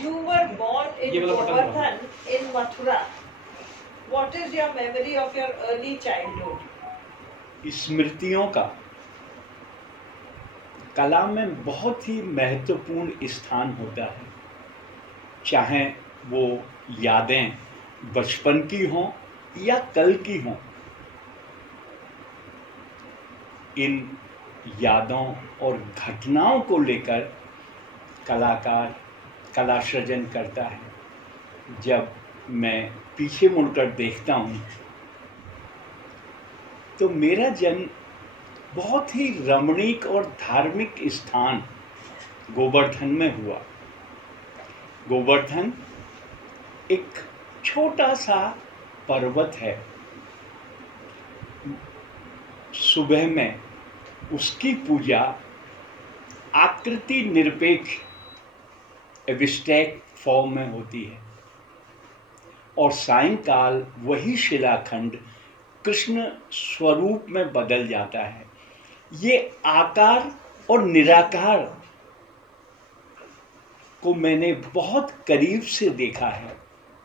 You were born in ये वाला button दबाओ। Govardhan in Mathura. What is your memory of your early childhood? स्मृतियों का कला में बहुत ही महत्वपूर्ण स्थान होता है, चाहे वो यादें बचपन की हों या कल की हों। इन यादों और घटनाओं को लेकर कलाकार कला सृजन करता है। जब मैं पीछे मुड़कर देखता हूँ तो मेरा जन्म बहुत ही रमणीक और धार्मिक स्थान गोवर्धन में हुआ। गोवर्धन एक छोटा सा पर्वत है। सुबह में उसकी पूजा आकृति निरपेक्ष एब्स्ट्रैक्ट फॉर्म में होती है और सायंकाल वही शिलाखंड कृष्ण स्वरूप में बदल जाता है। ये आकार और निराकार को मैंने बहुत करीब से देखा है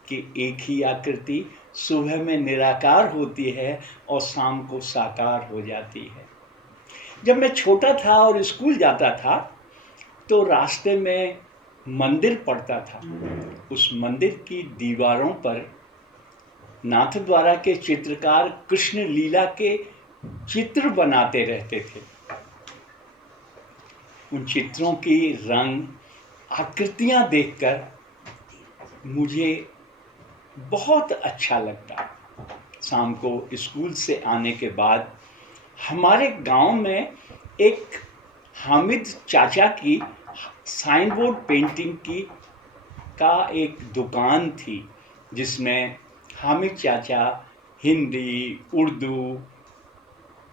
कि एक ही आकृति सुबह में निराकार होती है और शाम को साकार हो जाती है। जब मैं छोटा था और स्कूल जाता था तो रास्ते में मंदिर पड़ता था। उस मंदिर की दीवारों पर नाथद्वारा के चित्रकार कृष्ण लीला के चित्र बनाते रहते थे। उन चित्रों की रंग आकृतियां देखकर मुझे बहुत अच्छा लगता। शाम को स्कूल से आने के बाद हमारे गांव में एक हामिद चाचा की साइन बोर्ड पेंटिंग की का एक दुकान थी, जिसमें हामिद चाचा हिंदी, उर्दू,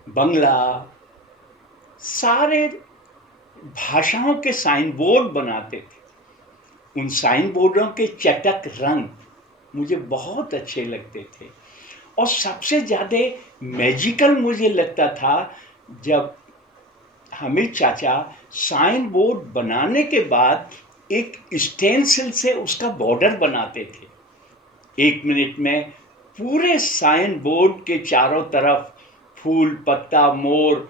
बंगला सारे भाषाओं के साइन बोर्ड बनाते थे। उन साइन बोर्डों के चटक रंग मुझे बहुत अच्छे लगते थे और सबसे ज़्यादा मैजिकल मुझे लगता था जब हामिद चाचा साइन बोर्ड बनाने के बाद एक स्टेंसिल से उसका बॉर्डर बनाते थे। 1 मिनट में पूरे साइन बोर्ड के चारों तरफ फूल, पत्ता, मोर,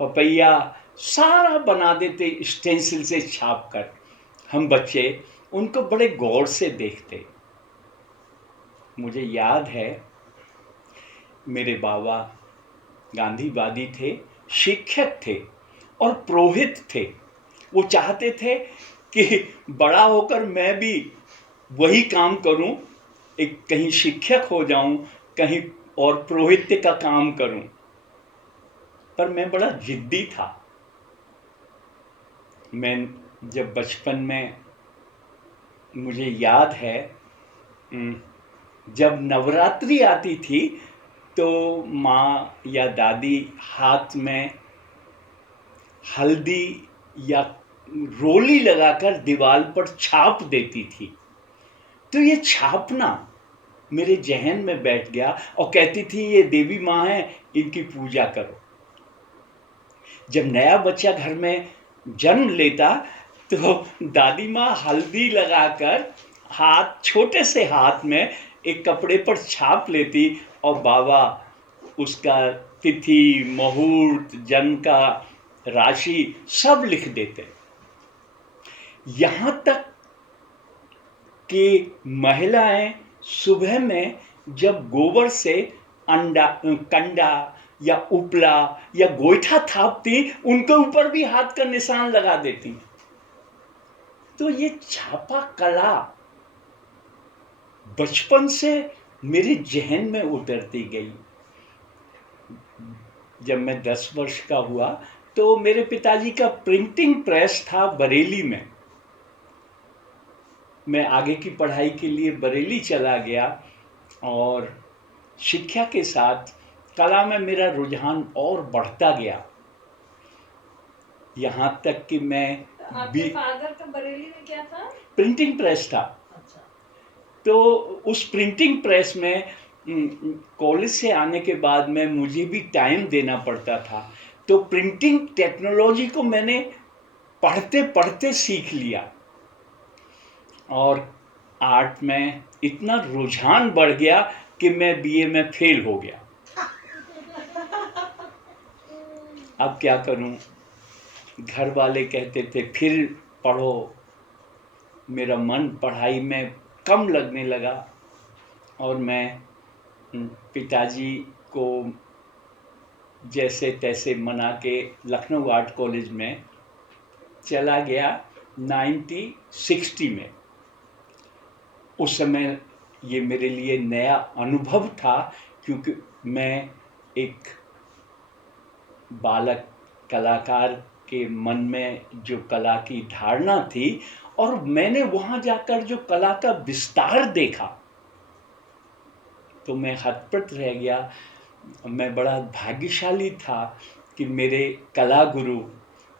पपैया सारा बना देते स्टेंसिल से छाप कर। हम बच्चे उनको बड़े गौर से देखते। मुझे याद है मेरे बाबा गांधीवादी थे, शिक्षक थे और पुरोहित थे। वो चाहते थे कि बड़ा होकर मैं भी वही काम करूं, एक कहीं शिक्षक हो जाऊं, कहीं और पुरोहित्य का काम करूं। पर मैं बड़ा जिद्दी था। मैं जब बचपन में मुझे याद है जब नवरात्रि आती थी तो माँ या दादी हाथ में हल्दी या रोली लगाकर दीवार पर छाप देती थी। तो ये छापना मेरे जहन में बैठ गया और कहती थी ये देवी माँ है, इनकी पूजा करो। जब नया बच्चा घर में जन्म लेता तो दादी माँ हल्दी लगाकर हाथ, छोटे से हाथ में एक कपड़े पर छाप लेती और बाबा उसका तिथि, मुहूर्त, जन्म का राशि सब लिख देते। यहाँ तक कि महिलाएं सुबह में जब गोबर से कंडा या उपला या गोईठा थापती, उनके ऊपर भी हाथ का निशान लगा देती। तो ये छापा कला बचपन से मेरे जहन में उतरती गई। जब मैं 10 वर्ष का हुआ तो मेरे पिताजी का प्रिंटिंग प्रेस था बरेली में। मैं आगे की पढ़ाई के लिए बरेली चला गया और शिक्षा के साथ कला में मेरा रुझान और बढ़ता गया। यहाँ तक कि मैं आपके फादर का बरेली में क्या था? प्रिंटिंग प्रेस था। अच्छा। तो उस प्रिंटिंग प्रेस में कॉलेज से आने के बाद में मुझे भी टाइम देना पड़ता था। तो प्रिंटिंग टेक्नोलॉजी को मैंने पढ़ते पढ़ते सीख लिया। और आर्ट में इतना रुझान बढ़ गया कि मैं बीए में फेल हो गया। अब क्या करूं, घर वाले कहते थे फिर पढ़ो, मेरा मन पढ़ाई में कम लगने लगा और मैं पिताजी को जैसे तैसे मना के लखनऊ आर्ट कॉलेज में चला गया 1960 में। उस समय ये मेरे लिए नया अनुभव था, क्योंकि मैं एक बालक कलाकार के मन में जो कला की धारणा थी, और मैंने वहाँ जाकर जो कला का विस्तार देखा तो मैं हतप्रत रह गया। मैं बड़ा भाग्यशाली था कि मेरे कला गुरु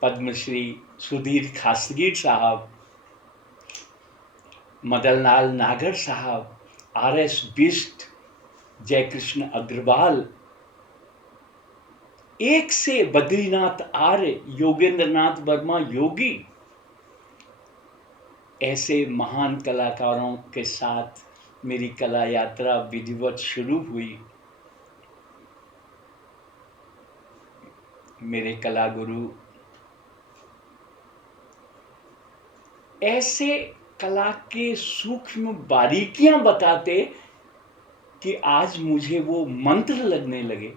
पद्मश्री सुधीर खासगीर साहब, मदनलाल नागर साहब, आर.एस. बिष्ट, जयकृष्ण अग्रवाल, एक से बद्रीनाथ आर्य, योगेंद्रनाथ वर्मा योगी, ऐसे महान कलाकारों के साथ मेरी कला यात्रा विधिवत शुरू हुई। मेरे कला गुरु ऐसे कला के सूक्ष्म बारीकियां बताते कि आज मुझे वो मंत्र लगने लगे।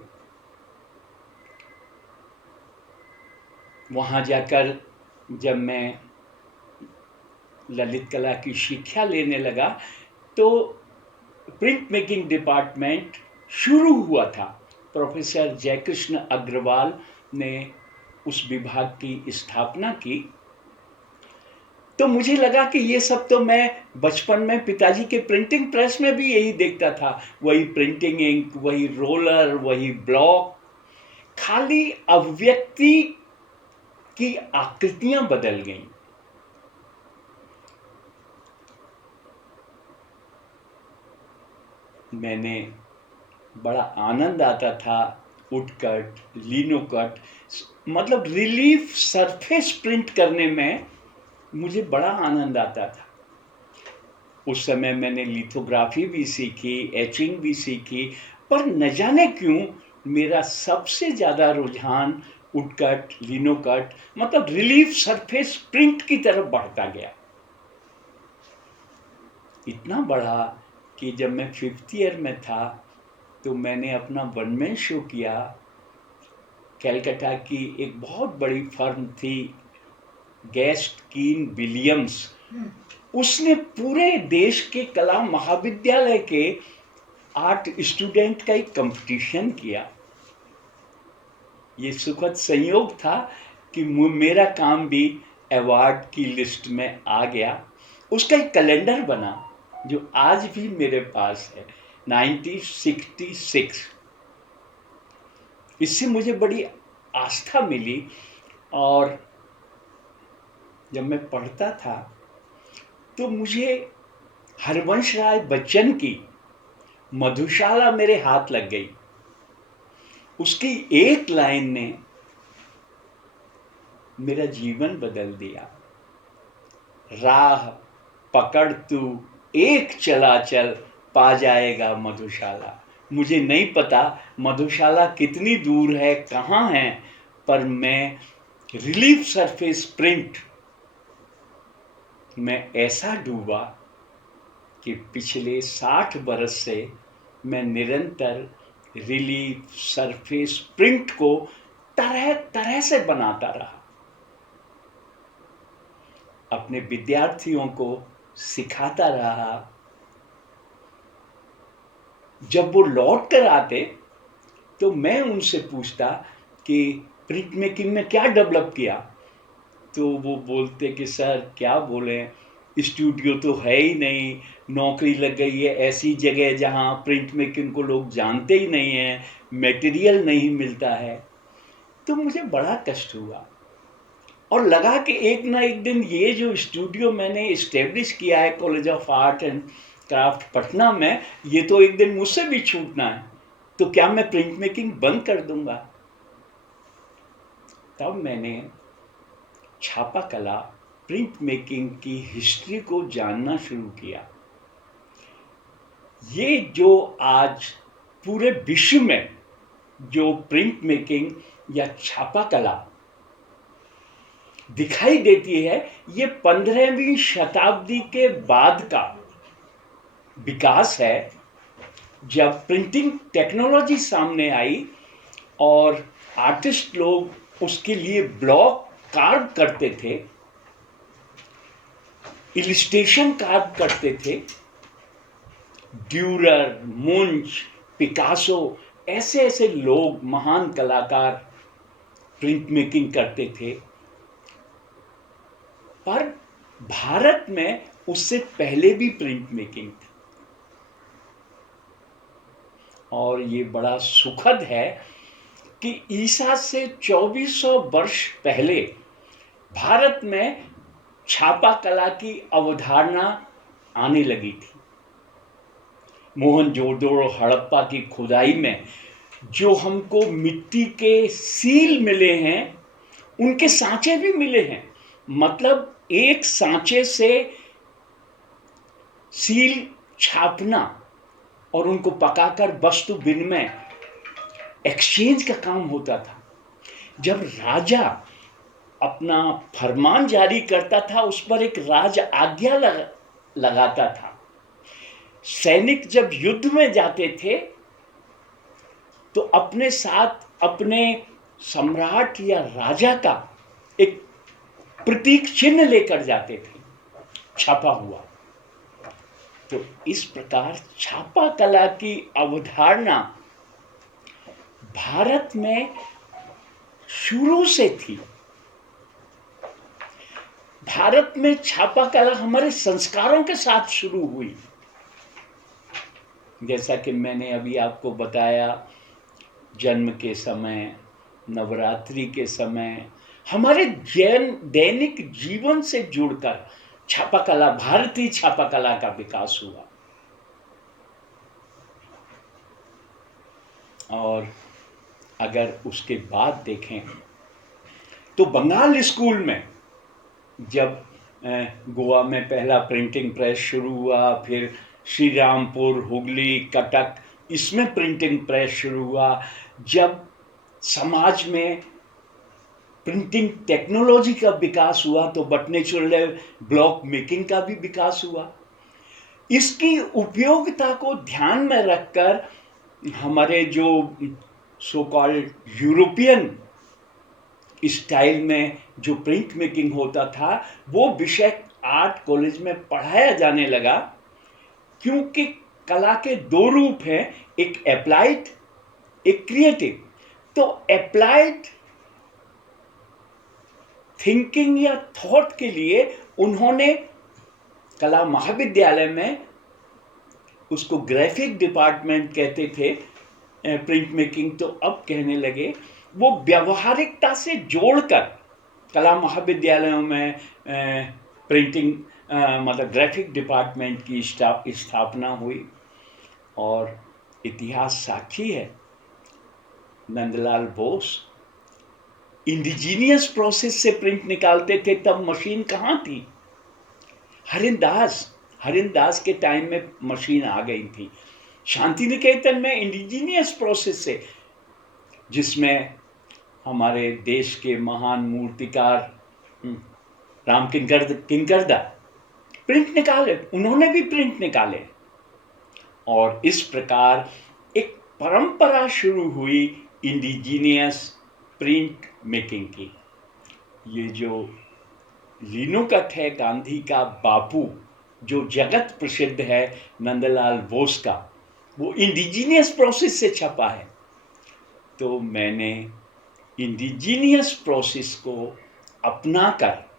वहाँ जाकर जब मैं ललित कला की शिक्षा लेने लगा तो प्रिंट मेकिंग डिपार्टमेंट शुरू हुआ था। प्रोफेसर जयकृष्ण अग्रवाल ने उस विभाग की स्थापना की। तो मुझे लगा कि ये सब तो मैं बचपन में पिताजी के प्रिंटिंग प्रेस में भी यही देखता था, वही प्रिंटिंग इंक, वही रोलर, वही ब्लॉक, खाली अभिव्यक्ति की आकृतियां बदल गईं। मैंने बड़ा आनंद आता था वुडकट, लिनोकट, मतलब रिलीफ सरफेस प्रिंट करने में मुझे बड़ा आनंद आता था। उस समय मैंने लिथोग्राफी भी सीखी, एचिंग भी सीखी, पर न जाने क्यों मेरा सबसे ज़्यादा रुझान वुडकट, लिनोकट, मतलब रिलीफ सरफेस प्रिंट की तरफ बढ़ता गया। इतना बढ़ा कि जब मैं 5th ईयर में था तो मैंने अपना वन मैन शो किया। कैलकाटा की एक बहुत बड़ी फर्म थी, गेस्ट कीन विलियम्स, उसने पूरे देश के कला महाविद्यालय के आर्ट स्टूडेंट का एक कंपटीशन किया। ये सुखद संयोग था कि मेरा काम भी अवार्ड की लिस्ट में आ गया। उसका एक कैलेंडर बना जो आज भी मेरे पास है, 1966। इससे मुझे बड़ी आस्था मिली। और जब मैं पढ़ता था तो मुझे हरवंश राय बच्चन की मधुशाला मेरे हाथ लग गई। उसकी एक लाइन ने मेरा जीवन बदल दिया। राह पकड़ तू एक चला चल, पा जाएगा मधुशाला। मुझे नहीं पता मधुशाला कितनी दूर है, कहाँ है, पर मैं रिलीफ सरफेस प्रिंट में ऐसा डूबा कि पिछले 60 बरस से मैं निरंतर रिलीफ सरफेस प्रिंट को तरह तरह से बनाता रहा। अपने विद्यार्थियों को सिखाता रहा। जब वो लौट कर आते तो मैं उनसे पूछता कि प्रिंट मेकिंग में क्या डेवलप किया। तो वो बोलते कि सर क्या बोलें, स्टूडियो तो है ही नहीं, नौकरी लग गई है ऐसी जगह जहाँ प्रिंट मेकिंग को लोग जानते ही नहीं हैं, मटेरियल नहीं मिलता है। तो मुझे बड़ा कष्ट हुआ और लगा कि एक ना एक दिन ये जो स्टूडियो मैंने इस्टेब्लिश किया है college of art and craft Patna में, ये तो एक दिन मुझसे भी छूटना है। तो क्या मैं प्रिंट मेकिंग बंद कर दूंगा? तब मैंने छापा कला प्रिंट मेकिंग की हिस्ट्री को जानना शुरू किया। ये जो आज पूरे विश्व में जो प्रिंट मेकिंग या छापा कला दिखाई देती है, ये 15वीं शताब्दी के बाद का विकास है, जब प्रिंटिंग टेक्नोलॉजी सामने आई और आर्टिस्ट लोग उसके लिए ब्लॉक कार्व करते थे, इलिस्ट्रेशन कार्व करते थे। ड्यूरर, मुंच, पिकासो, ऐसे ऐसे लोग, महान कलाकार प्रिंट मेकिंग करते थे। पर भारत में उससे पहले भी प्रिंट मेकिंग थी, और ये बड़ा सुखद है कि ईसा से 2400 वर्ष पहले भारत में छापा कला की अवधारणा आने लगी थी। मोहनजोदड़ो, हड़प्पा की खुदाई में जो हमको मिट्टी के सील मिले हैं, उनके सांचे भी मिले हैं। मतलब एक सांचे से सील छापना और उनको पकाकर वस्तु विनिमय, एक्सचेंज का काम होता था। जब राजा अपना फरमान जारी करता था, उस पर एक राज आज्ञा लगाता था। सैनिक जब युद्ध में जाते थे तो अपने साथ अपने सम्राट या राजा का एक प्रतीक चिन्ह लेकर जाते थे, छापा हुआ। तो इस प्रकार छापा कला की अवधारणा भारत में शुरू से थी। भारत में छापा कला हमारे संस्कारों के साथ शुरू हुई। जैसा कि मैंने अभी आपको बताया, जन्म के समय, नवरात्रि के समय, हमारे दैनिक जीवन से जुड़कर छापा कला, भारतीय छापा कला का विकास हुआ। और अगर उसके बाद देखें तो बंगाल स्कूल में जब गोवा में पहला प्रिंटिंग प्रेस शुरू हुआ, फिर श्री रामपुर, हुगली, कटक, इसमें प्रिंटिंग प्रेस शुरू हुआ। जब समाज में प्रिंटिंग टेक्नोलॉजी का विकास हुआ तो बटनेचुरल ब्लॉक मेकिंग का भी विकास हुआ। इसकी उपयोगिता को ध्यान में रखकर हमारे जो सो कॉल्ड यूरोपियन स्टाइल में जो प्रिंट मेकिंग होता था, वो विषय आर्ट कॉलेज में पढ़ाया जाने लगा। क्योंकि कला के दो रूप हैं, एक अप्लाइड, एक क्रिएटिव। तो अप्लाइड थिंकिंग या थॉट के लिए उन्होंने कला महाविद्यालय में, उसको ग्राफिक डिपार्टमेंट कहते थे, प्रिंट मेकिंग तो अब कहने लगे, वो व्यवहारिकता से जोड़कर कला महाविद्यालयों में प्रिंटिंग मतलब ग्राफिक डिपार्टमेंट की स्थापना हुई। और इतिहास साक्षी है, नंदलाल बोस इंडिजीनियस प्रोसेस से प्रिंट निकालते थे, तब मशीन कहाँ थी। हरिंदास के टाइम में मशीन आ गई थी। शांति निकेतन में इंडिजीनियस प्रोसेस से, जिसमें हमारे देश के महान मूर्तिकार राम किंकरदा प्रिंट निकाले, उन्होंने भी प्रिंट निकाले। और इस प्रकार एक परंपरा शुरू हुई इंडिजीनियस प्रिंट मेकिंग की। ये जो लिनोकट है गांधी का बापू, जो जगत प्रसिद्ध है नंदलाल बोस का, वो इंडिजीनियस प्रोसेस से छपा है। तो मैंने इंडिजीनियस प्रोसेस को अपनाकर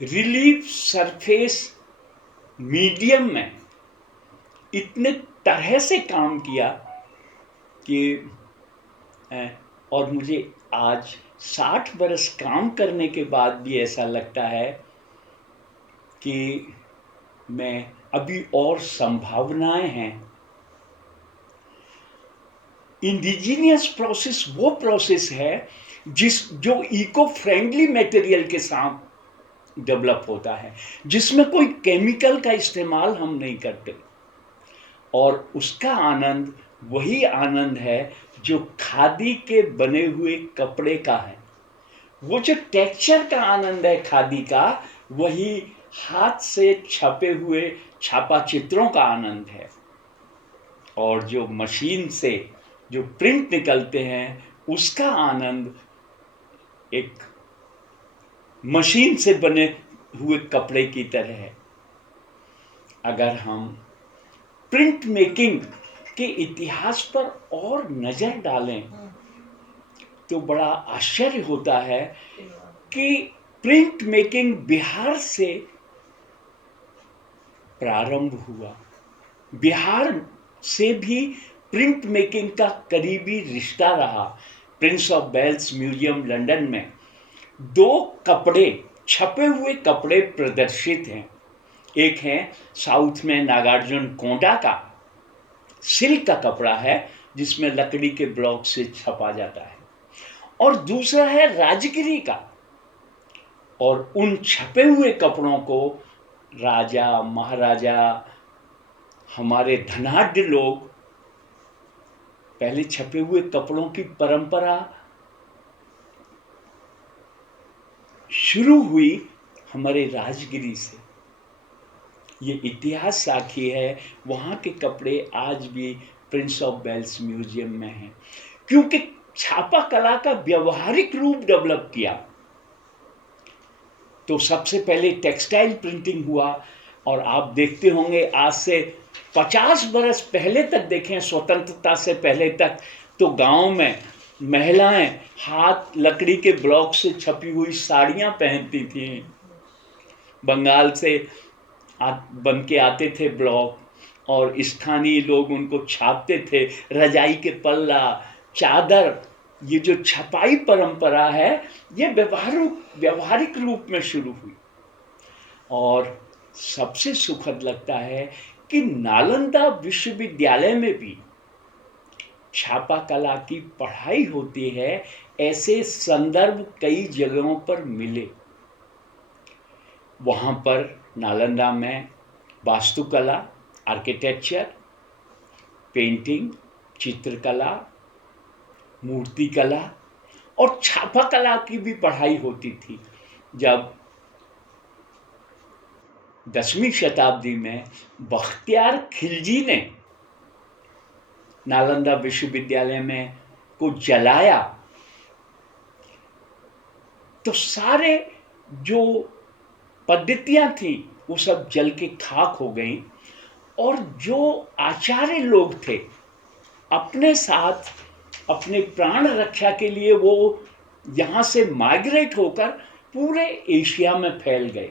रिलीफ सरफेस मीडियम में इतने तरह से काम किया कि और मुझे आज 60 बरस काम करने के बाद भी ऐसा लगता है कि मैं अभी और संभावनाएं हैं। इंडिजीनियस प्रोसेस वो प्रोसेस है जो इको फ्रेंडली मटेरियल के साथ डेवलप होता है, जिसमें कोई केमिकल का इस्तेमाल हम नहीं करते, और उसका आनंद वही आनंद है जो खादी के बने हुए कपड़े का है। वो जो टेक्सचर का आनंद है खादी का, वही हाथ से छपे हुए छापा चित्रों का आनंद है। और जो मशीन से जो प्रिंट निकलते हैं, उसका आनंद एक मशीन से बने हुए कपड़े की तरह है। अगर हम प्रिंट मेकिंग के इतिहास पर और नजर डालें तो बड़ा आश्चर्य होता है कि प्रिंट मेकिंग बिहार से प्रारंभ हुआ। बिहार से भी प्रिंट मेकिंग का करीबी रिश्ता रहा। Prince of Wales Museum London में 2 कपड़े, छपे हुए कपड़े प्रदर्शित हैं। एक है साउथ में नागार्जुन कोंडा का सिल्क का कपड़ा है, जिसमें लकड़ी के ब्लॉक से छपा जाता है, और दूसरा है राजगिरी का। और उन छपे हुए कपड़ों को राजा, महाराजा, हमारे धनाढ्य लोग, पहले छपे हुए कपड़ों की परंपरा शुरू हुई हमारे राजगिरी से। ये इतिहास साक्षी है। वहाँ के कपड़े आज भी प्रिंस ऑफ वेल्स म्यूजियम में हैं, क्योंकि छापा कला का व्यवहारिक रूप डेवलप किया। तो सबसे पहले टेक्सटाइल प्रिंटिंग हुआ, और आप देखते होंगे आज से 50 बरस पहले तक देखें, स्वतंत्रता से पहले तक, तो गांव में महिलाएं हाथ लकड़ी के ब्लॉक से छपी हुई साड़ियां पहनती थीं। बंगाल से बन के आते थे ब्लॉक, और स्थानीय लोग उनको छापते थे। रजाई के पल्ला, चादर, ये जो छपाई परंपरा है, ये व्यवहारिक रूप में शुरू हुई। और सबसे सुखद लगता है कि नालंदा विश्वविद्यालय में भी छापा कला की पढ़ाई होती है। ऐसे संदर्भ कई जगहों पर मिले। वहाँ पर नालंदा में वास्तुकला, आर्किटेक्चर, पेंटिंग, चित्रकला, मूर्ति कला और छापा कला की भी पढ़ाई होती थी। जब 10वीं शताब्दी में बख्तियार खिलजी ने नालंदा विश्वविद्यालय में को जलाया, तो सारे जो पद्धतियां थी वो सब जल के खाक हो गई। और जो आचार्य लोग थे, अपने साथ अपने प्राण रक्षा के लिए वो यहाँ से माइग्रेट होकर पूरे एशिया में फैल गए,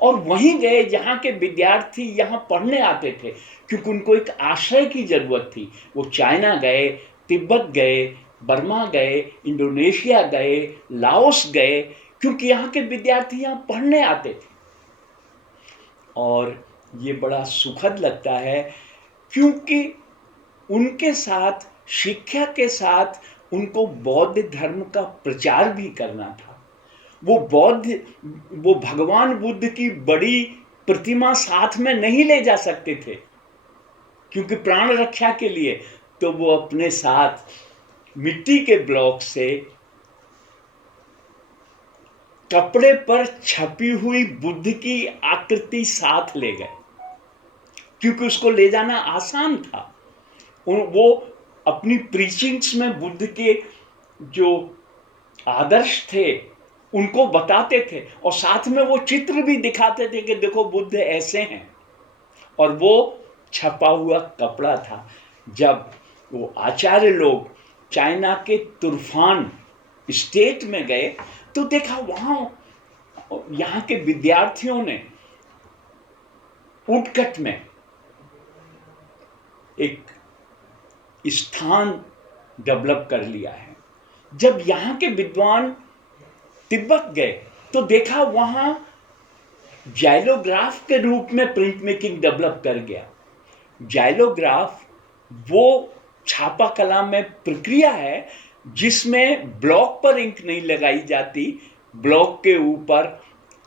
और वहीं गए जहाँ के विद्यार्थी यहाँ पढ़ने आते थे, क्योंकि उनको एक आश्रय की जरूरत थी। वो चाइना गए, तिब्बत गए, बर्मा गए, इंडोनेशिया गए, लाओस गए, क्योंकि यहाँ के विद्यार्थी यहाँ पढ़ने आते थे। और ये बड़ा सुखद लगता है, क्योंकि उनके साथ, शिक्षा के साथ, उनको बौद्ध धर्म का प्रचार भी करना था। वो भगवान बुद्ध की बड़ी प्रतिमा साथ में नहीं ले जा सकते थे, क्योंकि प्राण रक्षा के लिए। तो वो अपने साथ मिट्टी के ब्लॉक से कपड़े पर छपी हुई बुद्ध की आकृति साथ ले गए, क्योंकि उसको ले जाना आसान था। वो अपनी प्रीचिंग्स में बुद्ध के जो आदर्श थे उनको बताते थे, और साथ में वो चित्र भी दिखाते थे कि देखो बुद्ध ऐसे हैं। और वो छपा हुआ कपड़ा था। जब वो आचार्य लोग चाइना के तुर्फान स्टेट में गए, तो देखा वहाँ यहाँ के विद्यार्थियों ने उटकट में एक स्थान डेवलप कर लिया है। जब यहाँ के विद्वान तिब्बत गए, तो देखा वहाँ जाइलोग्राफ के रूप में प्रिंट मेकिंग डेवलप कर गया। जाइलोग्राफ वो छापा कला में प्रक्रिया है जिसमें ब्लॉक पर इंक नहीं लगाई जाती, ब्लॉक के ऊपर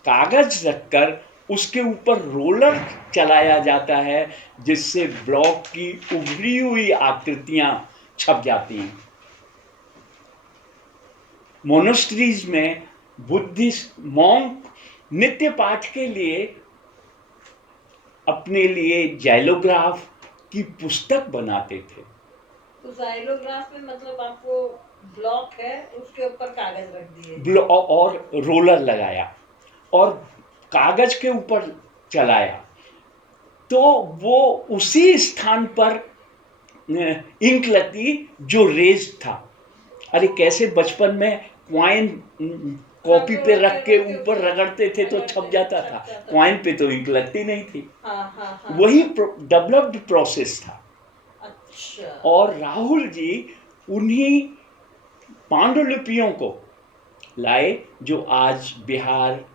कागज रखकर उसके ऊपर रोलर चलाया जाता है, जिससे ब्लॉक की उभरी हुई आकृतियां छप जाती हैं। मोनेस्ट्रीज में बुद्धिस्ट मॉन्क नित्य पाठ के लिए अपने लिए जाइलोग्राफ की पुस्तक बनाते थे। तो जाइलोग्राफ में मतलब आपको ब्लॉक है, उसके ऊपर कागज रख दिए और रोलर लगाया और कागज के ऊपर चलाया, तो वो उसी स्थान पर इंक लगती जो रेज था। अरे कैसे बचपन में कॉइन कॉपी पे रख के ऊपर रगड़ते थे तो छप जाता था, कॉइन पे तो इंक लगती नहीं थी। वही डेवलप्ड प्रोसेस था। अच्छा। और राहुल जी उन्हीं पांडुलिपियों को लाए जो आज बिहार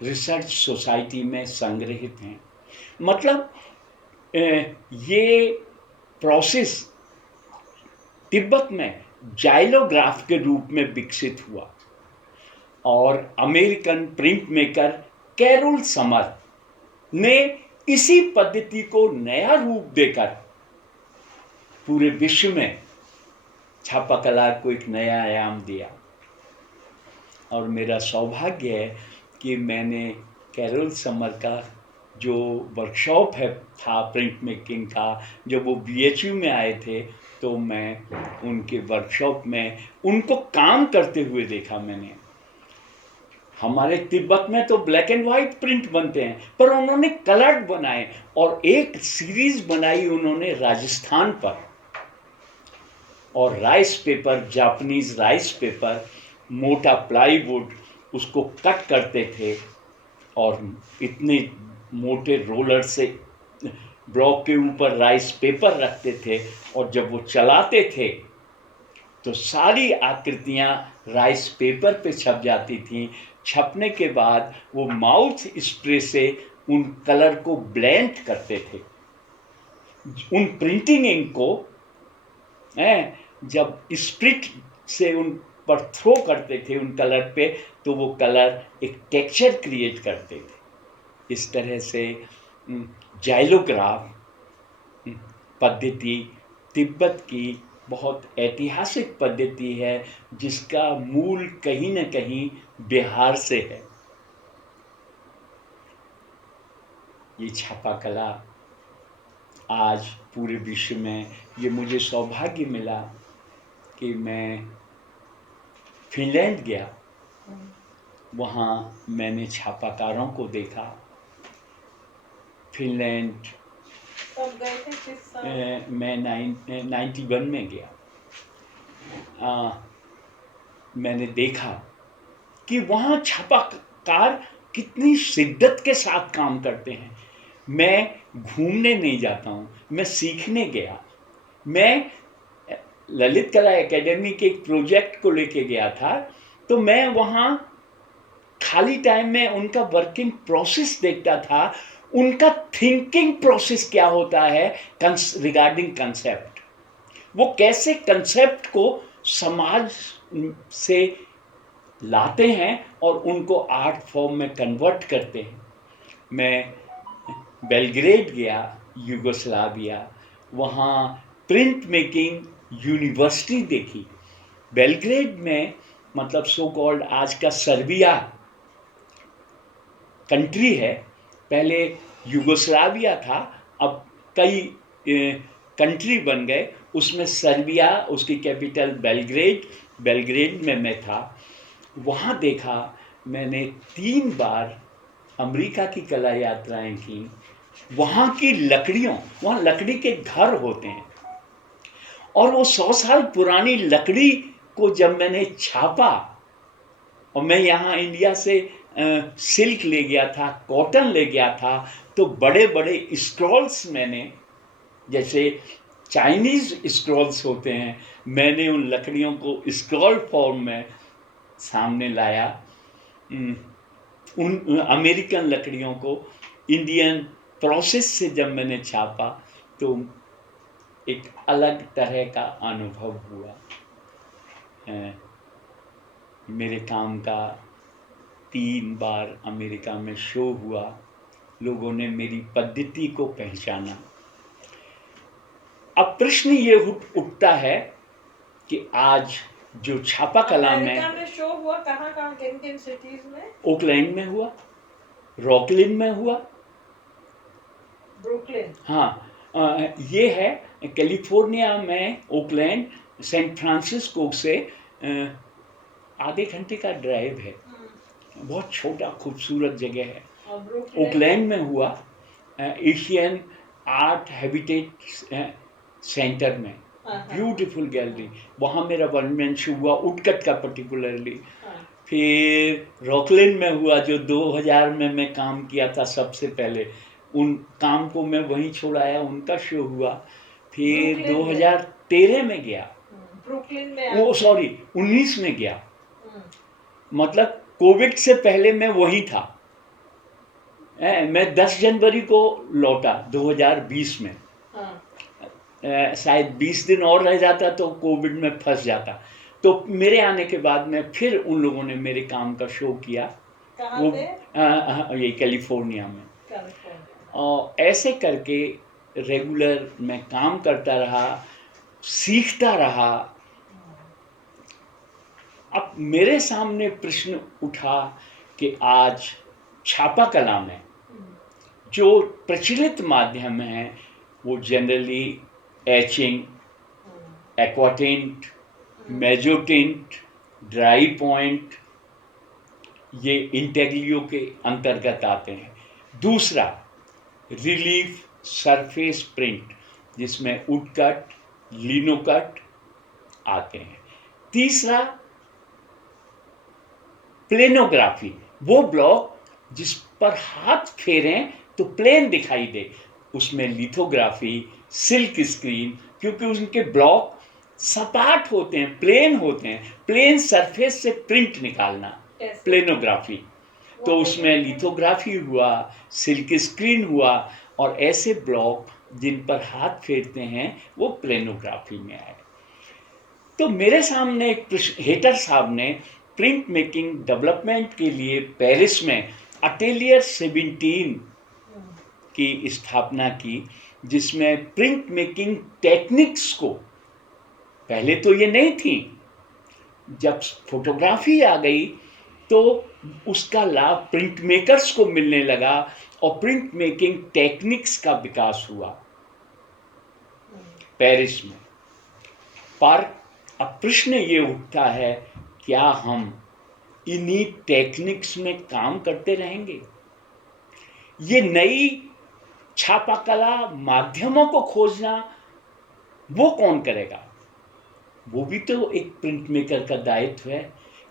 रिसर्च सोसाइटी में संग्रहित हैं। मतलब ये प्रोसेस तिब्बत में जाइलोग्राफ के रूप में विकसित हुआ और American print maker Carol Summer ने इसी पद्धति को नया रूप देकर पूरे विश्व में छापाकला को एक नया आयाम दिया। और मेरा सौभाग्य है कि मैंने कैरोल समर का जो वर्कशॉप था प्रिंट मेकिंग का, जब वो BHU में आए थे तो मैं उनके वर्कशॉप में उनको काम करते हुए देखा मैंने। हमारे तिब्बत में तो ब्लैक एंड वाइट प्रिंट बनते हैं, पर उन्होंने कलर्ड बनाए और एक सीरीज बनाई उन्होंने राजस्थान पर। और rice paper, Japanese rice paper, मोटा प्लाईवुड, उसको कट करते थे और इतने मोटे रोलर से ब्लॉक के ऊपर राइस पेपर रखते थे और जब वो चलाते थे तो सारी आकृतियां राइस पेपर पे छप जाती थीं। छपने के बाद वो माउथ स्प्रे से उन कलर को ब्लेंड करते थे। उन प्रिंटिंग इंक को जब स्प्रिट से उन पर थ्रो करते थे उन कलर पे, तो वो कलर एक टेक्सचर क्रिएट करते थे। इस तरह से जाइलोग्राफ पद्धति तिब्बत की बहुत ऐतिहासिक पद्धति है, जिसका मूल कहीं न कहीं बिहार से है। ये छापाकला आज पूरे विश्व में, ये मुझे सौभाग्य मिला कि मैं फिनलैंड गया, वहाँ मैंने छापाकारों को देखा। फिनलैंड कब गए थे, किस साल? मैं 91 में गया। मैंने देखा कि वहाँ छापाकार कितनी शिद्दत के साथ काम करते हैं। मैं घूमने नहीं जाता हूँ, मैं सीखने गया। मैं ललित कला एकेडमी के एक प्रोजेक्ट को लेके गया था, तो मैं वहाँ खाली टाइम में उनका वर्किंग प्रोसेस देखता था, उनका थिंकिंग प्रोसेस क्या होता है रिगार्डिंग कंसेप्ट। वो कैसे कंसेप्ट को समाज से लाते हैं और उनको आर्ट फॉर्म में कन्वर्ट करते हैं। मैं बेलग्रेड गया, यूगोस्लाविया, वहाँ प्रिंट मेकिंग यूनिवर्सिटी देखी। बेलग्रेड में मतलब सो कॉल्ड आज का सर्बिया कंट्री है, पहले यूगोस्लाविया था, अब कई कंट्री बन गए। उसमें सर्बिया, उसकी कैपिटल बेलग्रेड में मैं था। वहाँ देखा मैंने 3 बार अमेरिका की कला यात्राएं की। वहाँ की लकड़ियों, वहाँ लकड़ी के घर होते हैं और वो 100 साल पुरानी लकड़ी को जब मैंने छापा, और मैं यहाँ इंडिया से सिल्क ले गया था, कॉटन ले गया था, तो बड़े बड़े स्क्रॉल्स मैंने, जैसे चाइनीज स्क्रॉल्स होते हैं, मैंने उन लकड़ियों को स्क्रॉल फॉर्म में सामने लाया। उन अमेरिकन लकड़ियों को इंडियन प्रोसेस से जब मैंने छापा तो एक अलग तरह का अनुभव हुआ। मेरे काम का 3 बार अमेरिका में शो हुआ, लोगों ने मेरी पद्धति को पहचाना। अब प्रश्न ये उठता है कि आज जो छापा कला अमेरिका में शो हुआ, कहाँ किन सिटीज में? ओकलैंड में हुआ, रॉकलिन में हुआ, ब्रुकलिन। हाँ, ये है कैलिफोर्निया में, ओकलैंड, सैन फ्रांसिस्को से आधे घंटे का ड्राइव है, बहुत छोटा खूबसूरत जगह है। ओकलैंड में हुआ, एशियन आर्ट हैबिटेट सेंटर में, ब्यूटीफुल गैलरी, वहाँ मेरा वन मैन शो हुआ, उटकट का पर्टिकुलरली। फिर रॉकलिन में हुआ, जो 2000 में मैं काम किया था सबसे पहले, उन काम को मैं वहीं छोड़ाया, उनका शो हुआ। फिर 2013 में गया, ब्रुकलिन में, वो सॉरी 19 में गया, मतलब कोविड से पहले मैं वहीं था। मैं 10 जनवरी को लौटा 2020 में, शायद 20 दिन और रह जाता तो कोविड में फंस जाता। तो मेरे आने के बाद में फिर उन लोगों ने मेरे काम का शो किया। वो ये कैलिफोर्निया में। और ऐसे करके रेगुलर मैं काम करता रहा, सीखता रहा। अब मेरे सामने प्रश्न उठा कि आज छापा कला में जो प्रचलित माध्यम है वो generally etching, aquatint, मेजोटिंट, dry point, ये इंटेग्लियो के अंतर्गत आते हैं। दूसरा रिलीफ सरफेस प्रिंट, जिसमें वुडकट, लिनोकट आते हैं। तीसरा प्लेनोग्राफी, वो ब्लॉक जिस पर हाथ फेरें तो प्लेन दिखाई दे, उसमें लिथोग्राफी, सिल्क स्क्रीन, क्योंकि उनके ब्लॉक सपाट होते हैं, प्लेन होते हैं, प्लेन सरफेस से प्रिंट निकालना, प्लेनोग्राफी। तो उसमें लिथोग्राफी हुआ, सिल्क स्क्रीन हुआ, और ऐसे ब्लॉक जिन पर हाथ फेरते हैं वो प्लेनोग्राफी में आए। तो मेरे सामने एक हेटर साहब ने प्रिंट मेकिंग डेवलपमेंट के लिए पेरिस में अटेलियर 17 की स्थापना की, जिसमें प्रिंट मेकिंग टेक्निक्स को, पहले तो ये नहीं थी, जब फोटोग्राफी आ गई तो उसका लाभ प्रिंट मेकर्स को मिलने लगा और प्रिंट मेकिंग टेक्निक्स का विकास हुआ पेरिस में। पर अब प्रश्न ये उठता है, क्या हम इन्हीं टेक्निक्स में काम करते रहेंगे? ये नई छापाकला माध्यमों को खोजना वो कौन करेगा? वो भी तो एक प्रिंट मेकर का दायित्व है।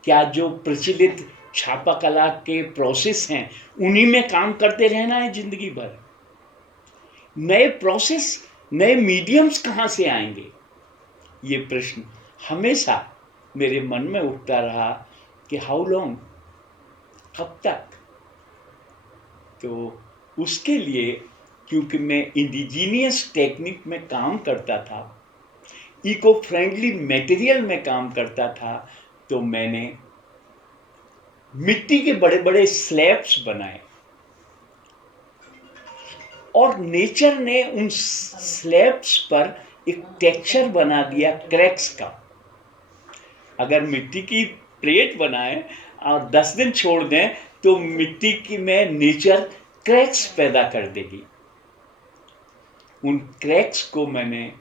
क्या जो प्रचलित छापाकला के प्रोसेस हैं उन्हीं में काम करते रहना है जिंदगी भर? नए प्रोसेस, नए मीडियम्स कहाँ से आएंगे? ये प्रश्न हमेशा मेरे मन में उठता रहा कि हाउ लॉन्ग, कब तक? तो उसके लिए, क्योंकि मैं इंडिजीनियस टेक्निक में काम करता था, इको फ्रेंडली मटेरियल में काम करता था, तो मैंने मिट्टी के बड़े बड़े स्लैब्स बनाए और नेचर ने उन स्लैब्स पर एक टेक्सचर बना दिया क्रैक्स का। अगर मिट्टी की प्लेट बनाए और 10 दिन छोड़ दें तो मिट्टी की में नेचर क्रैक्स पैदा कर देगी। उन क्रैक्स को मैंने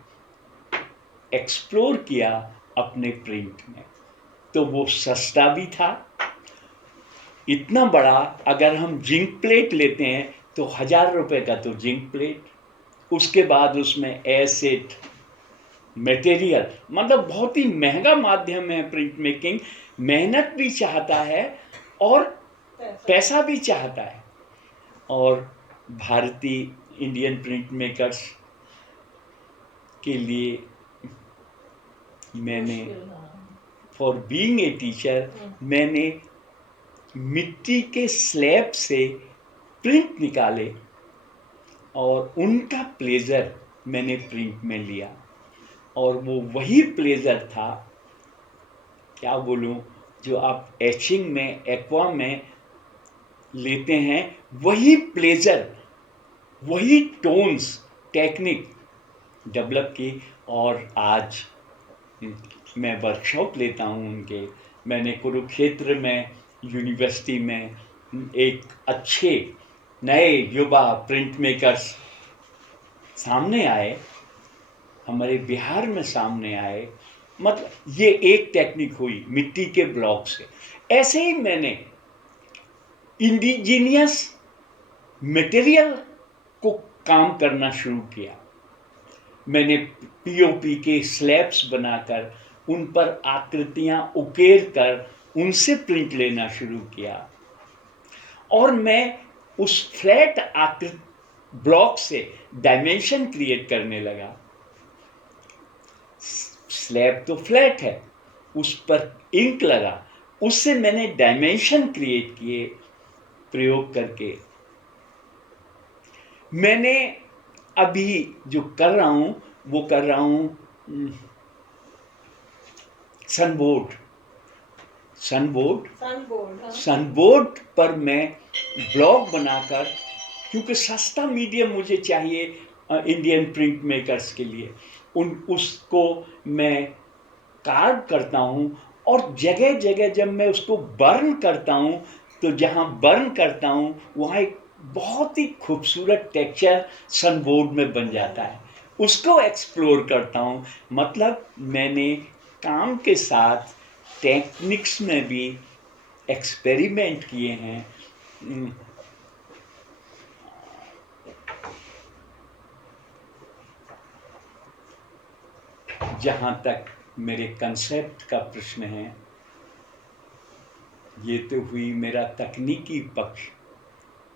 एक्सप्लोर किया अपने प्रिंट में। तो वो सस्ता भी था, इतना बड़ा, अगर हम जिंक प्लेट लेते हैं तो 1000 रुपए का तो जिंक प्लेट, उसके बाद उसमें एसिड मटेरियल, मतलब बहुत ही महंगा माध्यम है प्रिंट मेकिंग। मेहनत भी चाहता है और पैसा भी चाहता है। और भारतीय इंडियन प्रिंट मेकर्स के लिए मैंने, फॉर बीइंग ए टीचर, मैंने मिट्टी के स्लैब से प्रिंट निकाले और उनका प्लेजर मैंने प्रिंट में लिया। और वो वही प्लेजर था क्या बोलूं, जो आप एचिंग में, एक्वा में लेते हैं, वही प्लेजर, वही टोन्स, टेक्निक डेवलप की। और आज मैं वर्कशॉप लेता हूँ उनके। मैंने कुरुक्षेत्र में यूनिवर्सिटी में एक अच्छे नए युवा प्रिंट मेकर्स सामने आए, हमारे बिहार में सामने आए। मतलब ये एक टेक्निक हुई मिट्टी के ब्लॉक से। ऐसे ही मैंने इंडिजीनियस मटेरियल को काम करना शुरू किया। मैंने पीओपी के स्लैब्स बनाकर उन पर आकृतियां उकेर कर उनसे प्रिंट लेना शुरू किया, और मैं उस फ्लैट आकृति ब्लॉक से डायमेंशन क्रिएट करने लगा। स्लैब तो फ्लैट है, उस पर इंक लगा, उससे मैंने डायमेंशन क्रिएट किए प्रयोग करके। मैंने अभी जो कर रहा हूं वो कर रहा हूं सनबोर्ड। सनबोर्ड पर मैं ब्लॉग बनाकर, क्योंकि सस्ता मीडियम मुझे चाहिए इंडियन प्रिंट मेकर्स के लिए, उसको मैं कार्व करता हूँ, और जगह जगह जब मैं उसको बर्न करता हूँ, तो जहाँ बर्न करता हूँ वहाँ एक बहुत ही खूबसूरत टेक्सचर सनबोर्ड में बन जाता है। उसको एक्सप्लोर करता हूँ। मतलब मैंने काम के साथ टेक्निक्स में भी एक्सपेरिमेंट किए हैं। जहाँ तक मेरे कंसेप्ट का प्रश्न है, ये तो हुई मेरा तकनीकी पक्ष,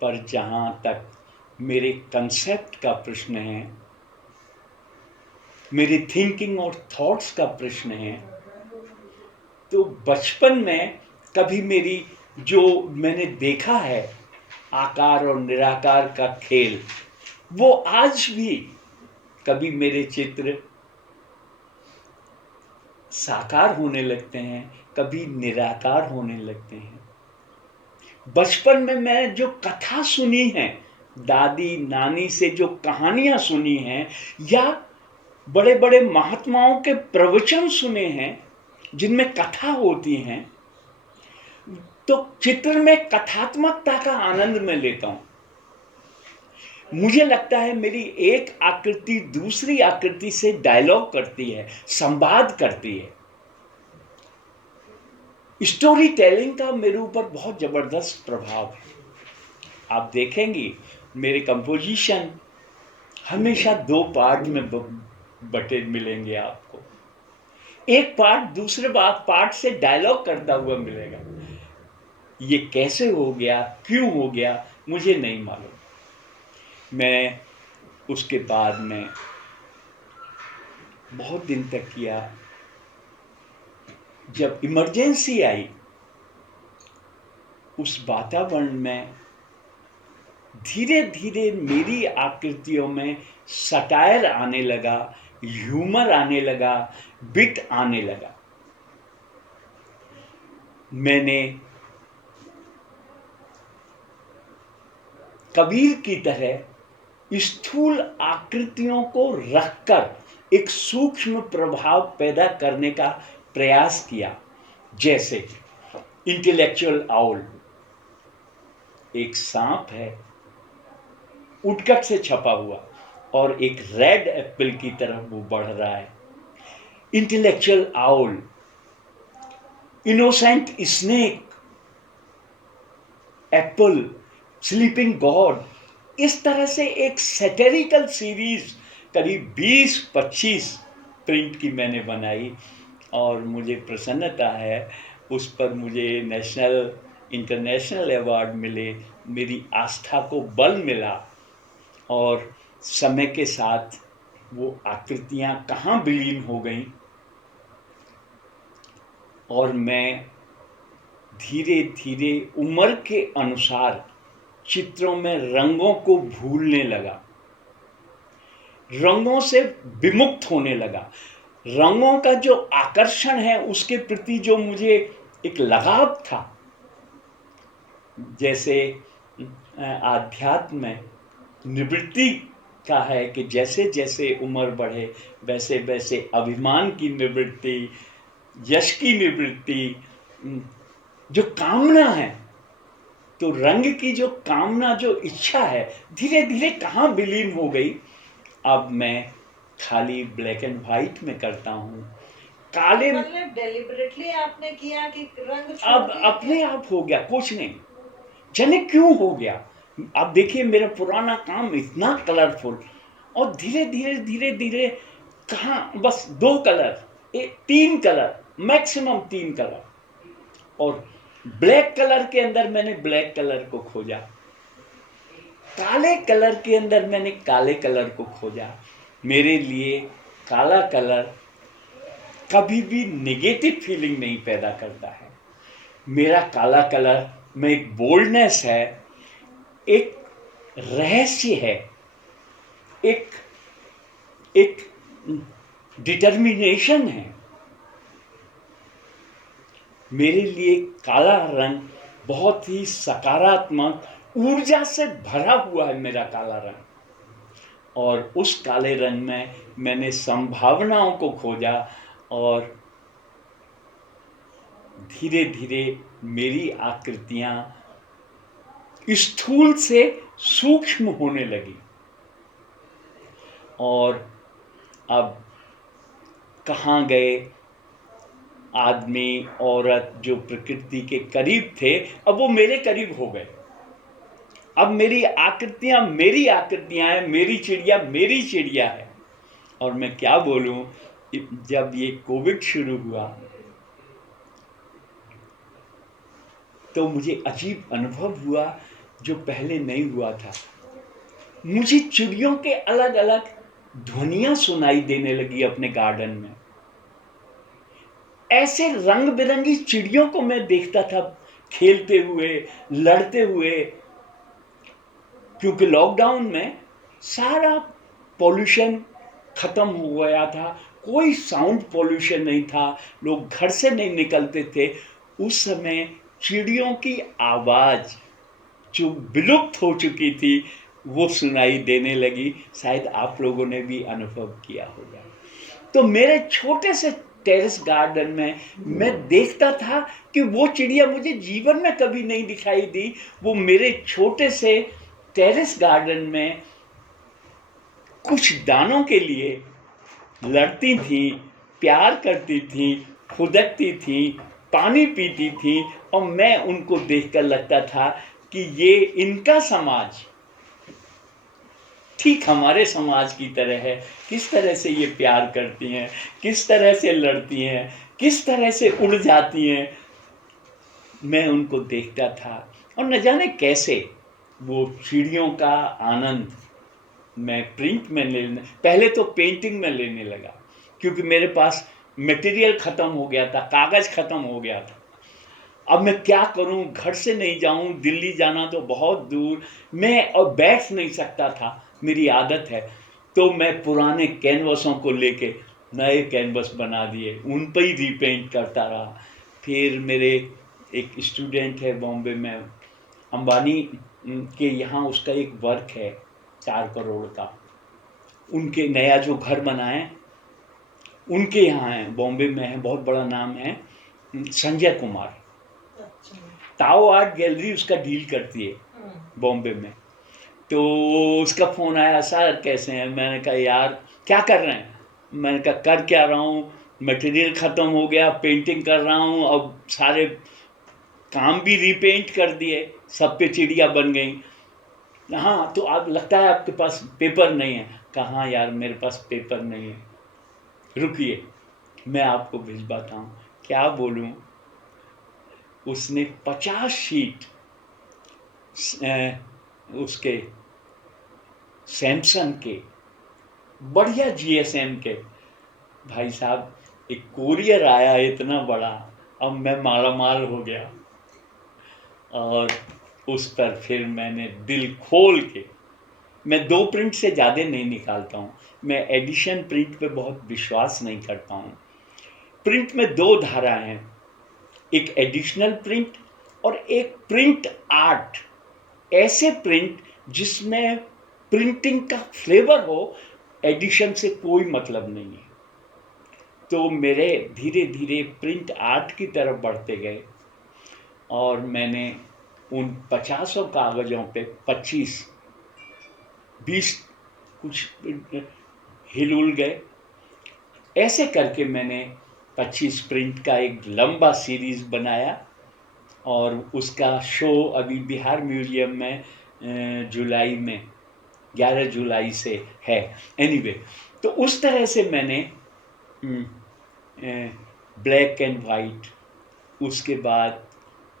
पर जहाँ तक मेरे कंसेप्ट का प्रश्न है, मेरी थिंकिंग और थॉट्स का प्रश्न है, तो बचपन में कभी मेरी जो मैंने देखा है आकार और निराकार का खेल, वो आज भी कभी मेरे चित्र साकार होने लगते हैं, कभी निराकार होने लगते हैं। बचपन में मैं जो कथा सुनी है, दादी नानी से जो कहानियां सुनी हैं, या बड़े बड़े महात्माओं के प्रवचन सुने हैं जिनमें कथा होती हैं, तो चित्र में कथात्मकता का आनंद मैं लेता हूं। मुझे लगता है मेरी एक आकृति दूसरी आकृति से डायलॉग करती है, संवाद करती है। स्टोरी टेलिंग का मेरे ऊपर बहुत जबरदस्त प्रभाव है। आप देखेंगे मेरे कंपोजिशन हमेशा 2 पार्ट में बटे मिलेंगे आपको। एक पार्ट दूसरे पार्ट से डायलॉग करता हुआ मिलेगा। ये कैसे हो गया, क्यों हो गया, मुझे नहीं मालूम। मैं उसके बाद में बहुत दिन तक किया। जब इमरजेंसी आई, उस वातावरण में धीरे धीरे मेरी आकृतियों में सटायर आने लगा, ह्यूमर आने लगा, बिट आने लगा। मैंने कबीर की तरह स्थूल आकृतियों को रखकर एक सूक्ष्म प्रभाव पैदा करने का प्रयास किया। जैसे इंटेलेक्चुअल आउल, एक सांप है उटकट से छपा हुआ, और एक रेड एप्पल की तरफ वो बढ़ रहा है। Intellectual owl, innocent snake, Apple, sleeping God, इस तरह से एक सैटेरिकल सीरीज करीब 20-25 प्रिंट की मैंने बनाई, और मुझे प्रसन्नता है उस पर मुझे नेशनल इंटरनेशनल अवार्ड मिले। मेरी आस्था को बल मिला, और समय के साथ वो आकृतियां कहाँ विलीन हो गईं, और मैं धीरे धीरे उम्र के अनुसार चित्रों में रंगों को भूलने लगा, रंगों से विमुक्त होने लगा। रंगों का जो आकर्षण है उसके प्रति जो मुझे एक लगाव था, जैसे आध्यात्म में निवृत्ति का है कि जैसे जैसे उम्र बढ़े वैसे वैसे अभिमान की निवृत्ति, यश की निवृत्ति, जो कामना है, तो रंग की जो कामना, जो इच्छा है, धीरे धीरे कहाँ विलीन हो गई। अब मैं खाली ब्लैक एंड व्हाइट में करता हूँ। काले मतलब डेलिबरेटली आपने किया कि रंग छोड़ अब दिया अपने क्या? आप हो गया, कुछ नहीं जाने क्यों हो गया। अब देखिए मेरा पुराना काम इतना कलरफुल, और धीरे धीरे धीरे धीरे कहाँ बस 2 कलर, 3 कलर, मैक्सिमम 3 कलर, और ब्लैक कलर के अंदर मैंने ब्लैक कलर को खोजा, काले कलर के अंदर मैंने काले कलर को खोजा। मेरे लिए काला कलर कभी भी नेगेटिव फीलिंग नहीं पैदा करता है। मेरा काला कलर में एक बोल्डनेस है, एक रहस्य है, एक एक डिटर्मिनेशन है। मेरे लिए काला रंग बहुत ही सकारात्मक ऊर्जा से भरा हुआ है, मेरा काला रंग। और उस काले रंग में मैंने संभावनाओं को खोजा, और धीरे धीरे मेरी आकृतियां स्थूल से सूक्ष्म होने लगी। और अब कहाँ गए आदमी औरत जो प्रकृति के करीब थे, अब वो मेरे करीब हो गए। अब मेरी आकृतियां हैं, मेरी चिड़िया है। और मैं क्या बोलूं, जब ये कोविड शुरू हुआ तो मुझे अजीब अनुभव हुआ जो पहले नहीं हुआ था। मुझे चिड़ियों के अलग अलग ध्वनियां सुनाई देने लगी अपने गार्डन में। ऐसे रंग बिरंगी चिड़ियों को मैं देखता था खेलते हुए, लड़ते हुए, क्योंकि लॉकडाउन में सारा पॉल्यूशन खत्म हो गया था, कोई साउंड पॉल्यूशन नहीं था, लोग घर से नहीं निकलते थे। उस समय चिड़ियों की आवाज जो विलुप्त हो चुकी थी वो सुनाई देने लगी। शायद आप लोगों ने भी अनुभव किया होगा। तो मेरे छोटे से टेरेस गार्डन में मैं देखता था कि वो चिड़िया मुझे जीवन में कभी नहीं दिखाई दी, वो मेरे छोटे से टेरेस गार्डन में कुछ दानों के लिए लड़ती थी, प्यार करती थी, खुदकती थी, पानी पीती थी, और मैं उनको देखकर लगता था कि ये इनका समाज ठीक हमारे समाज की तरह है। किस तरह से ये प्यार करती हैं, किस तरह से लड़ती हैं, किस तरह से उड़ जाती हैं। मैं उनको देखता था, और न जाने कैसे वो चिड़ियों का आनंद मैं प्रिंट में लेने, पहले तो पेंटिंग में लेने लगा, क्योंकि मेरे पास मटेरियल ख़त्म हो गया था, कागज़ ख़त्म हो गया था। अब मैं क्या करूं, घर से नहीं जाऊं, दिल्ली जाना तो बहुत दूर, मैं और बैठ नहीं सकता था, मेरी आदत है। तो मैं पुराने कैनवसों को लेके नए कैनवस बना दिए, उन पर ही रीपेंट करता रहा। फिर मेरे एक स्टूडेंट है बॉम्बे में, अंबानी के यहाँ उसका एक वर्क है 4 करोड़ का, उनके नया जो घर बना है उनके यहाँ है, बॉम्बे में है, बहुत बड़ा नाम है, संजय कुमार। अच्छा। ताओ आर्ट गैलरी उसका डील करती है बॉम्बे में। तो उसका फ़ोन आया, सर कैसे हैं? मैंने कहा यार क्या कर रहे हैं? मैंने कहा कर क्या रहा हूँ, मटेरियल ख़त्म हो गया, पेंटिंग कर रहा हूँ, अब सारे काम भी रीपेंट कर दिए, सब पे चिड़िया बन गई। हाँ तो आप लगता है आपके पास पेपर नहीं है। कहाँ यार मेरे पास पेपर नहीं है, रुकिए मैं आपको भिजवाता हूँ। क्या बोलूँ, उसने 50 शीट उसके सैमसंग के बढ़िया जीएसएम के, भाई साहब एक कोरियर आया इतना बड़ा, अब मैं मालामाल हो गया। और उस पर फिर मैंने दिल खोल के मैं 2 प्रिंट से ज़्यादा नहीं निकालता हूँ। मैं एडिशन प्रिंट पे बहुत विश्वास नहीं करता हूँ। प्रिंट में 2 धारा हैं, एक एडिशनल प्रिंट और एक प्रिंट आर्ट। ऐसे प्रिंट जिसमें प्रिंटिंग का फ्लेवर हो, एडिशन से कोई मतलब नहीं है। तो मेरे धीरे धीरे प्रिंट आर्ट की तरफ बढ़ते गए और मैंने उन 50 कागज़ों पे 25-20 कुछ हिलुल गए। ऐसे करके मैंने 25 प्रिंट का एक लंबा सीरीज़ बनाया और उसका शो अभी बिहार म्यूजियम में जुलाई में 11 जुलाई से है। एनीवे, तो उस तरह से मैंने ब्लैक एंड वाइट, उसके बाद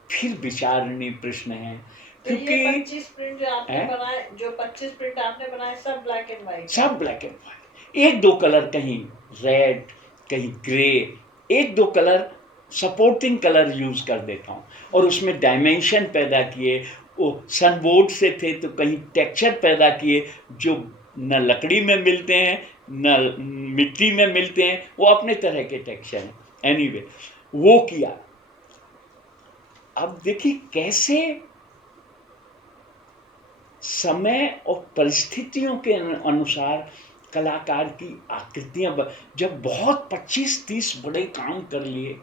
फिर विचारणीय प्रश्न है, तो ये क्योंकि 25 प्रिंट जो आपने हैं? बनाए, जो 25 प्रिंट आपने बनाए, सब ब्लैक एंड व्हाइट? सब ब्लैक एंड व्हाइट। एक दो कलर, कहीं रेड, कहीं ग्रे, एक दो कलर सपोर्टिंग कलर यूज कर देता हूँ और उसमें डायमेंशन पैदा किए। वो सनबोर्ड से थे तो कहीं टेक्सचर पैदा किए जो न लकड़ी में मिलते हैं न मिट्टी में मिलते हैं, वो अपने तरह के टेक्सचर हैं। एनीवे, वो किया। अब देखिए कैसे समय और परिस्थितियों के अनुसार कलाकार की आकृतियां जब बहुत 25-30 बड़े काम कर लिए,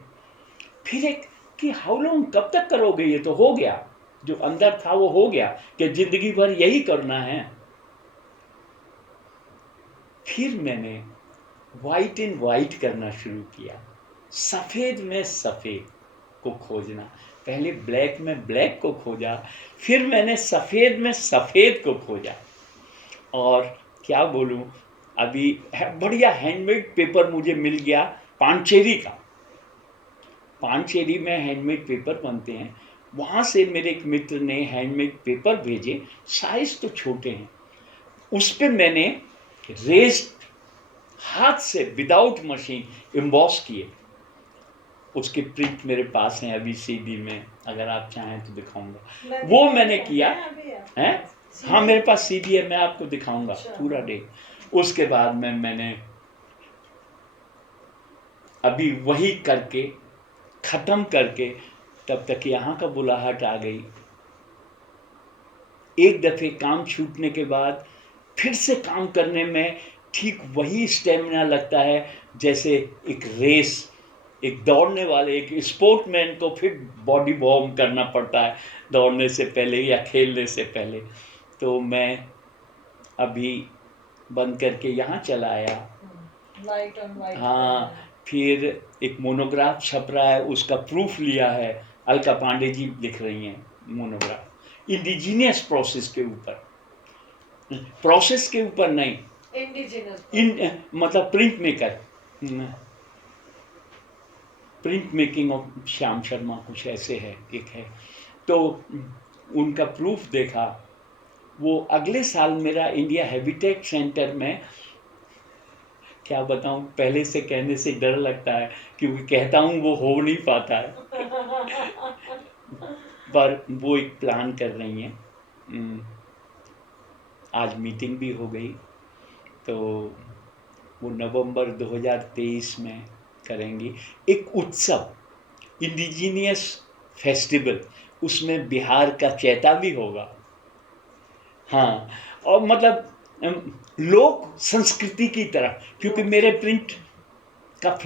फिर एक कि हाउ लॉन्ग, कब तक करोगे, ये तो हो गया, जो अंदर था वो हो गया, कि जिंदगी भर यही करना है। फिर मैंने वाइट इन वाइट करना शुरू किया, सफेद में सफेद को खोजना। पहले ब्लैक में ब्लैक को खोजा, फिर मैंने सफेद में सफेद को खोजा। और क्या बोलूं, अभी बढ़िया हैंडमेड पेपर मुझे मिल गया पांचेरी का। पांचेरी में हैंडमेड पेपर बनते हैं, वहाँ से मेरे एक मित्र ने हैंडमेड पेपर भेजे, साइज तो छोटे हैं। उस पर मैंने रेस्ट हाथ से विदाउट मशीन एम्बॉस किए। उसके प्रिंट मेरे पास हैं अभी सीडी में, अगर आप चाहें तो दिखाऊंगा। वो मैंने किया है। हाँ, मेरे पास सीडी है, मैं आपको दिखाऊंगा पूरा डे। उसके बाद में मैंने अभी वही करके खत्म करके, तब तक यहाँ का बुलाहट आ गई। एक दफे काम छूटने के बाद फिर से काम करने में ठीक वही स्टेमिना लगता है जैसे एक रेस, एक दौड़ने वाले, एक स्पोर्टमैन को फिर बॉडी वार्म करना पड़ता है दौड़ने से पहले या खेलने से पहले। तो मैं अभी बंद करके यहाँ चला आया। Light on white. हाँ, फिर एक मोनोग्राफ छप रहा है, उसका प्रूफ लिया है, अलका पांडे जी लिख रही हैं मोनोग्राफ, इंडिजीनियस प्रोसेस के ऊपर, प्रोसेस के ऊपर नहीं, इंडिजिनस मतलब print maker, print making of Shyam Sharma, कुछ ऐसे है, एक है। तो उनका प्रूफ देखा। वो अगले साल मेरा इंडिया हैबिटेट सेंटर में, क्या बताऊं, पहले से कहने से डर लगता है क्योंकि कहता हूं वो हो नहीं पाता है पर वो एक प्लान कर रही हैं। आज मीटिंग भी हो गई, तो वो नवंबर 2023 में करेंगी एक उत्सव, इंडिजीनियस फेस्टिवल, उसमें बिहार का चैता भी होगा। हाँ, और मतलब लोक संस्कृति की तरह, क्योंकि मेरे प्रिंट का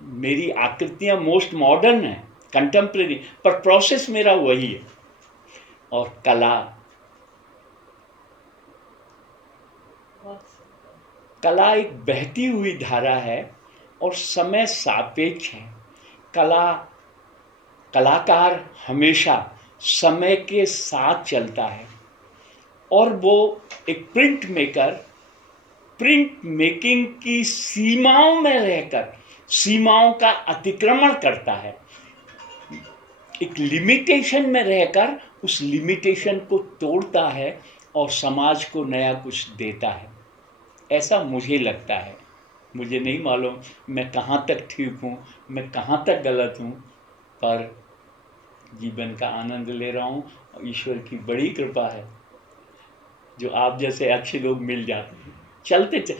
मेरी आकृतियां मोस्ट मॉडर्न है, कंटेम्प्रेरी, पर प्रोसेस मेरा वही है। और कला एक बहती हुई धारा है और समय सापेक्ष है। कलाकार हमेशा समय के साथ चलता है और वो एक प्रिंट मेकर प्रिंट मेकिंग की सीमाओं में रहकर सीमाओं का अतिक्रमण करता है, एक लिमिटेशन में रहकर उस लिमिटेशन को तोड़ता है और समाज को नया कुछ देता है। ऐसा मुझे लगता है। मुझे नहीं मालूम मैं कहाँ तक ठीक हूँ, मैं कहाँ तक गलत हूँ, पर जीवन का आनंद ले रहा हूँ और ईश्वर की बड़ी कृपा है। जो आप जैसे अच्छे लोग मिल जाते हैं,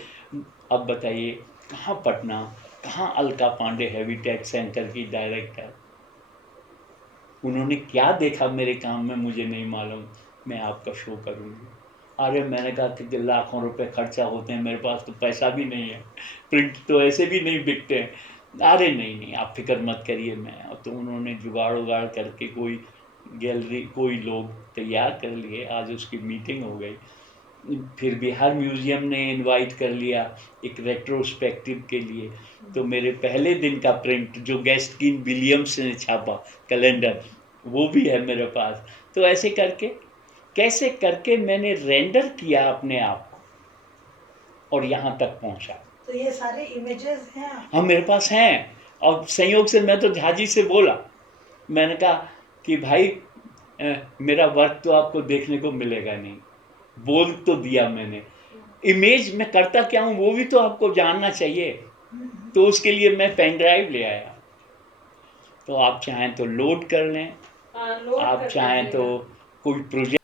अब बताइए, कहाँ पटना, कहाँ अलका पांडे हैबिटेट सेंटर की डायरेक्टर, उन्होंने क्या देखा मेरे काम में मुझे नहीं मालूम, मैं आपका शो करूँगी। अरे मैंने कहा कि लाखों रुपए खर्चा होते हैं, मेरे पास तो पैसा भी नहीं है, प्रिंट तो ऐसे भी नहीं बिकते हैं। अरे नहीं नहीं, आप फिक्र मत करिए, मैं तो उन्होंने जुगाड़ उगाड़ करके कोई गैलरी, कोई लोग तैयार कर लिए, आज उसकी मीटिंग हो गई। फिर बिहार म्यूजियम ने इनवाइट कर लिया एक रेट्रोस्पेक्टिव के लिए, तो मेरे पहले दिन का प्रिंट जो गैस्किन विलियम्स ने छापा कैलेंडर, वो भी है मेरे पास। तो ऐसे करके, कैसे करके मैंने रेंडर किया अपने आप को और यहाँ तक पहुँचा। तो ये सारे इमेजेस हैं हाँ मेरे पास हैं, और संयोग से मैं तो झाजी से बोला, मैंने कहा कि भाई मेरा वर्क तो आपको देखने को मिलेगा नहीं, बोल तो दिया मैंने, इमेज में करता क्या हूँ वो भी तो आपको जानना चाहिए, तो उसके लिए मैं पेन ड्राइव ले आया। तो आप चाहें तो लोड कर लें, हाँ, लोड आप कर चाहें तो दीजिएगा। कोई प्रोजेक्ट